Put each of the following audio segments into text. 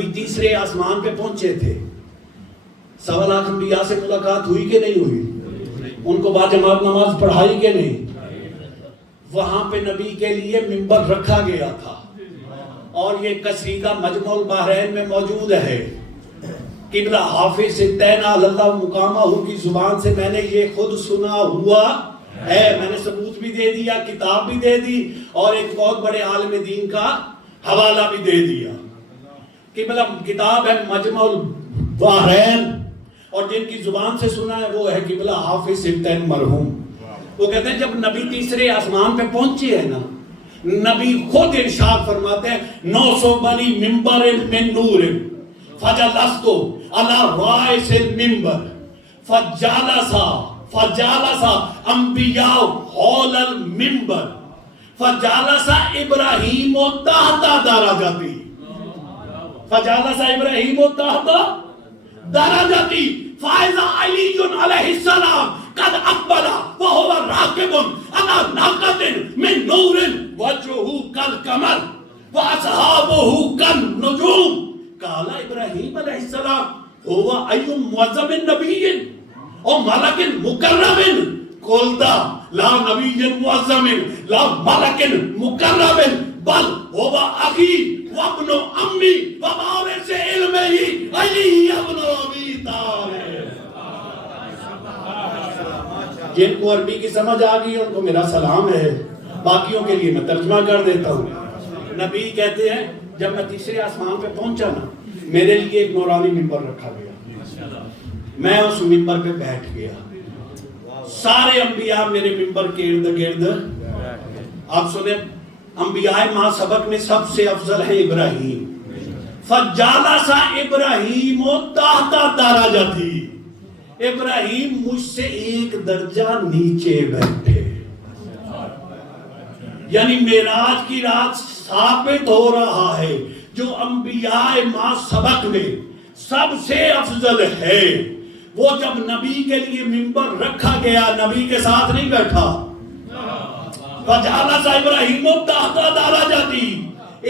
نبی تیسرے آسمان پہ پہنچے تھے، 1.25 لاکھ انبیاء سے ملاقات ہوئی کہ نہیں ہوئی؟ ان کو باجماعت نماز پڑھائی کہ نہیں؟ وہاں پہ نبی کے لیے منبر رکھا گیا تھا، اور یہ قصیدہ مجمع البحرین میں موجود ہے۔ قبلہ حافظ ستین اللہ مقامہ کی زبان سے میں نے یہ خود سنا ہوا ہے، میں نے ثبوت بھی دے دیا، کتاب بھی دے دی، اور ایک بہت بڑے عالم دین کا حوالہ بھی دے دیا۔ قبلہ کتاب ہے مجمع البحرین، اور جن کی زبان سے سنا ہے وہ ہے قبلہ حافظ ستین مرحوم۔ وہ کہتے ہیں جب نبی تیسرے آسمان پہ پہنچے ہیں نا، نبی خود ارشاد فرماتے ہیں 900 بنی ممبر من نور فجلست علی رائس المنبر فجالس انبیاء حول المنبر فجالس ابراہیم تحت درجتی فاذا علی علیہ السلام قد اقبل وهو راكب على ناقة من نور وجهه كالقمر واصحابه كالنجوم قال ابراہیم علیہ السلام هو اي معظم نبی او ملک مکرم قلت لا نبی معظم لا ملک مکرم بل هو اخی وابن امی ووارث علمہ علی ابن ابی طالب۔ جن کو عربی کی سمجھ آ گئی ان کو میرا سلام ہے، باقیوں کے لیے میں ترجمہ کر دیتا ہوں۔ نبی کہتے ہیں جب میں تیسرے آسمان پہ پہنچا نا، میرے لیے ایک نورانی منبر رکھا گیا، میں اس منبر پہ بیٹھ گیا، سارے انبیاء میرے منبر کے ارد گرد۔ آپ سنیں، انبیاء ماں سبق میں سب سے افضل ہے ابراہیم۔ فجالس ابراہیم تحت درجتی، ابراہیم مجھ سے ایک درجہ نیچے بیٹھے۔ یعنی معراج کی رات ثابت ہو رہا ہے جو انبیاء ما سبق میں سب سے افضل ہے، وہ جب نبی کے لیے منبر رکھا گیا نبی کے ساتھ نہیں بیٹھا۔ فجالس ابراہیم تحت درجتی،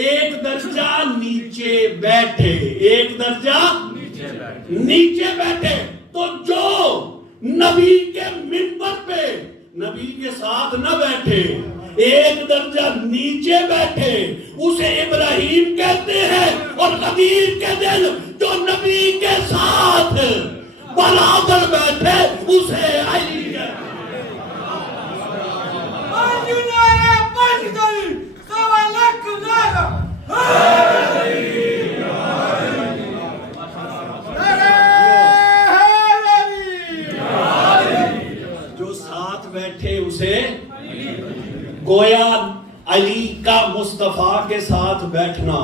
ایک درجہ نیچے بیٹھے، ایک درجہ نیچے بیٹھے۔ تو جو نبی کے منبر پہ نبی کے ساتھ نہ بیٹھے، ایک درجہ نیچے بیٹھے، اسے ابراہیم کہتے ہیں، اور قدیر کے دن جو نبی کے ساتھ برابر بیٹھے اسے علی کہتے ہیں۔ بیٹھے اسے گویا علی کا مصطفیٰ کے ساتھ بیٹھنا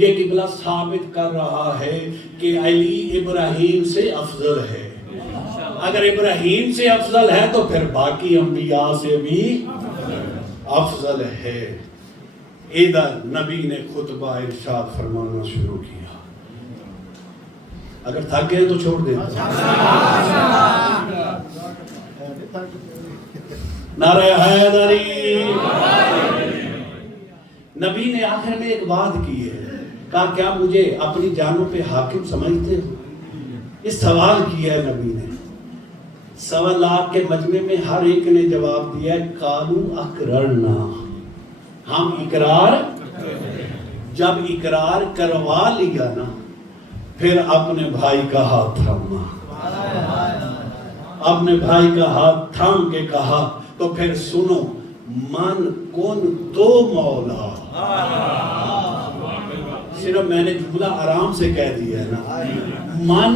یہ قبلہ ثابت کر رہا ہے کہ علی ابراہیم سے افضل ہے۔ اگر ابراہیم سے افضل ہے تو پھر باقی انبیاء سے بھی افضل ہے۔ ادھر نبی نے خطبہ ارشاد فرمانا شروع کیا۔ اگر تھک گئے تو چھوڑ دیں۔ نعرہ حیدری۔ نبی نے آخر میں ایک بات کی ہے، کہا کیا مجھے اپنی جانوں پہ حاکم سمجھتے ہو؟ اس سوال کیا ہے نبی نے۔ 1.25 لاکھ کے مجمع میں ہر ایک نے جواب دیا ہے قالوا اقررنا، ہم اقرار۔ جب اقرار کروا لیا نا، پھر اپنے بھائی کا ہاتھ تھاما، اپنے بھائی کا ہاتھ تھام کے کہا تو پھر سنو، من کن تو مولا۔ صرف میں نے جملہ آرام سے کہہ دیا ہے نا، من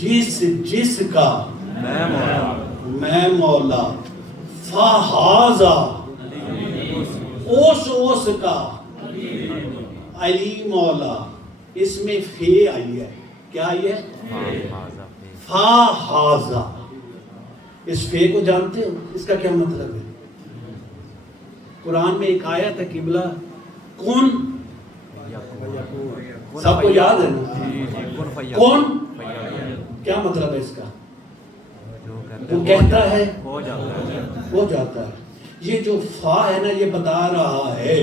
جس کا میں مولا، فہذا اس کا علی مولا۔ اس میں فے آئی ہے، کیا آئی ہے؟ فہذا۔ اس فے کو جانتے ہو؟ اس کا کیا مطلب ہے؟ قرآن میں ایک آیت ہے قبلہ کون، سب کو یاد ہے نا؟ کون کیا مطلب ہے اس کا؟ جو کہتا ہے ہو جاتا ہے۔ یہ جو فا ہے نا، یہ بتا رہا ہے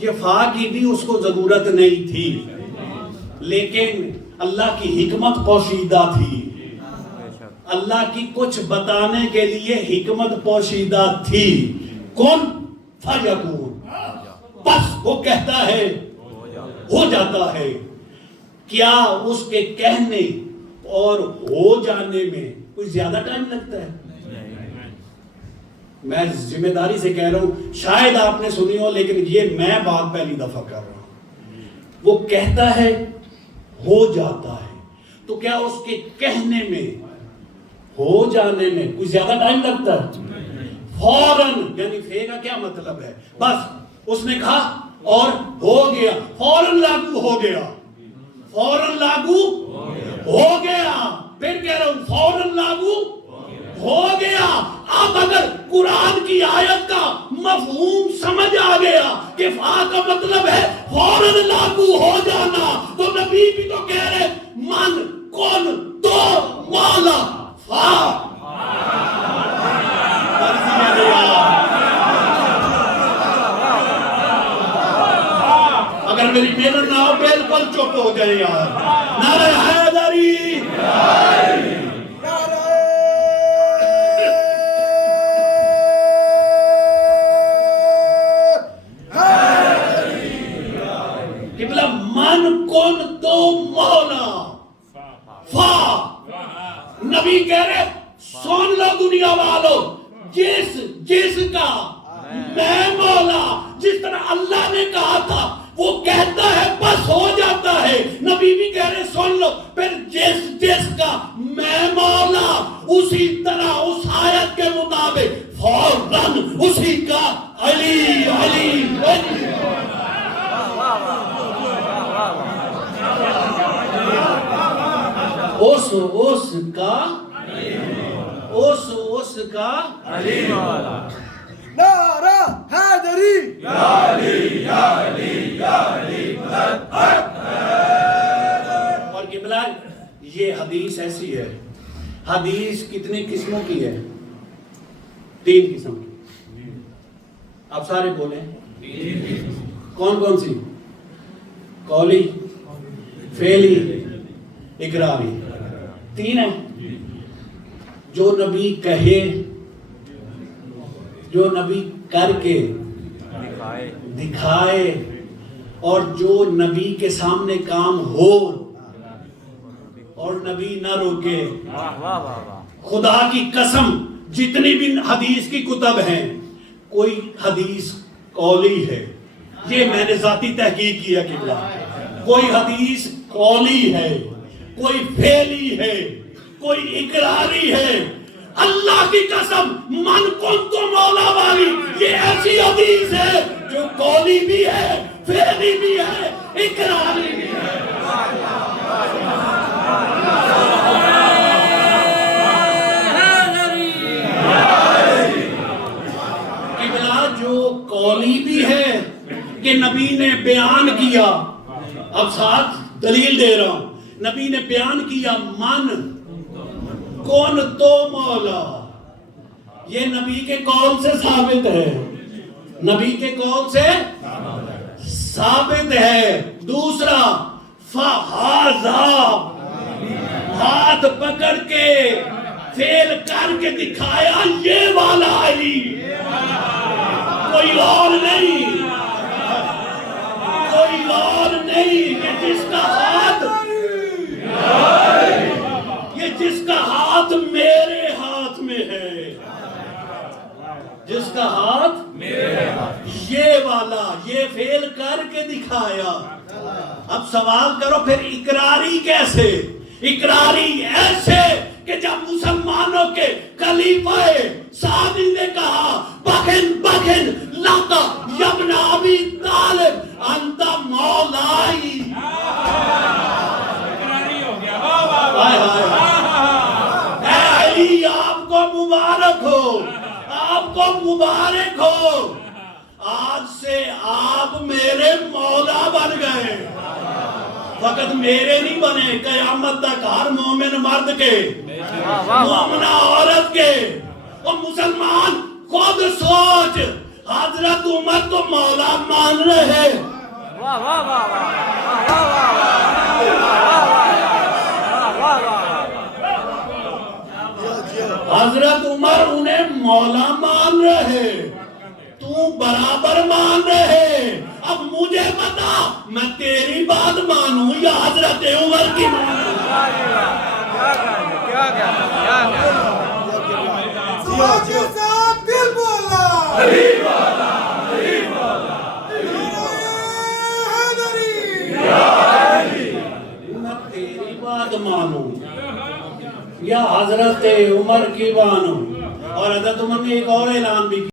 یہ فا کی بھی اس کو ضرورت نہیں تھی، لیکن اللہ کی حکمت پوشیدہ تھی، اللہ کی کچھ بتانے کے لیے حکمت پوشیدہ تھی۔ کون فیکون، بس وہ کہتا ہے ہو جاتا ہے۔ کیا اس کے کہنے اور ہو جانے میں کوئی زیادہ ٹائم لگتا ہے؟ میں ذمہ داری سے کہہ رہا ہوں، شاید آپ نے سنی ہو، لیکن یہ میں بات پہلی دفعہ کر رہا ہوں۔ وہ کہتا ہے ہو جاتا ہے، تو کیا اس کے کہنے میں ہو جانے میں کوئی زیادہ ٹائم لگتا ہے؟ فوراً، یعنی فے کا کیا مطلب ہے؟ بس اس نے کہا اور ہو گیا، فوراً لاگو ہو گیا، فوراً لاگو ہو گیا۔ پھر کہہ رہا ہوں فوراً لاگو ہو گیا۔ اب اگر قرآن کی آیت کا مفہوم سمجھ آ گیا کہ فا کا مطلب ہے فوراً لاگو ہو جانا، تو نبی بھی تو کہہ رہے من کن تو مولا فا۔ اگر میری محنت نہ ہو بالکل چپ ہو جائے یار۔ نعرہ حیدری، قبلہ من کن تو مولا فا۔ نبی کہہ رہے سن لو دنیا والو، جس کا میں مولا، جس طرح اللہ نے کہا تھا وہ کہتا ہے بس ہو جاتا ہے۔ نبی بھی کہہ رہے سن لو، پھر جس کا میں مولا، اسی طرح اس آیت کے مطابق فوراً اسی کا علی علی علی۔ اس کا علی مولا۔ نعرہ حیدری، یا علی یا علی یا علی مدد۔ اور قبلہ یہ حدیث ایسی ہے، حدیث کتنی قسموں کی ہے؟ 3 قسم کی۔ آپ سارے بولیں کون کون سی؟ قولی، فعلی، اقراری، 3 ہیں۔ جو نبی کہے، جو نبی کر کے دکھائے، اور جو نبی کے سامنے کام ہو اور نبی نہ روکے۔ خدا کی قسم جتنی بھی حدیث کی کتب ہیں، کوئی حدیث قولی ہے، یہ میں نے ذاتی تحقیق کیا کہ کوئی حدیث قولی ہے، کوئی فعلی ہے، کوئی اقراری ہے۔ اللہ کی قسم من کن تو مولا والی یہ ایسی حدیث ہے جو قولی بھی ہے، فعلی بھی ہے، اقراری بھی ہے۔ قبلہ جو قولی بھی ہے کہ نبی نے بیان کیا، اب ساتھ دلیل دے رہا ہوں، نبی نے بیان کیا من کون تو مولا، یہ نبی کے قول سے ثابت ہے، نبی کے قول سے ثابت ہے۔ دوسرا فہذا، ہاتھ پکڑ کے فعل کر کے دکھایا، یہ والا علی، کوئی اور نہیں، کوئی اور نہیں۔ یہ جس کا ہاتھ، یہ جس کا ہاتھ میرے ہاتھ میں ہے، جس کا ہاتھ میرے ہاتھ، یہ والا، یہ فعل کر کے دکھایا۔ اب سوال کرو پھر اقراری کیسے؟ اقراری ایسے کہ جب مسلمانوں کے خلیفہ ثانی نے کہا بخن بخن لقا یبن ابی طالب انت مولائی، اے علی آپ کو مبارک ہو، آپ کو مبارک ہو، آج سے آپ میرے مولا بن گئے۔ فقط میرے نہیں بنے، قیامت تک ہر مومن مرد کے، مومنہ عورت کے۔ اور مسلمان خود سوچ، حضرت عمر تو مولا مان رہے، واہ واہ واہ واہ واہ واہ واہ واہ، حضرت عمر انہیں مولا مان رہے، تو برابر مان رہے۔ اب مجھے بتا میں تیری بات مانوں یا حضرت عمر کی مانوں؟ کیا سماجی صاحب دل بولا علی والا علی والا حیدری میں تیری بات مانوں یا حضرت عمر کی مانوں؟ اور حضرت عمر نے ایک اور اعلان بھی کیا۔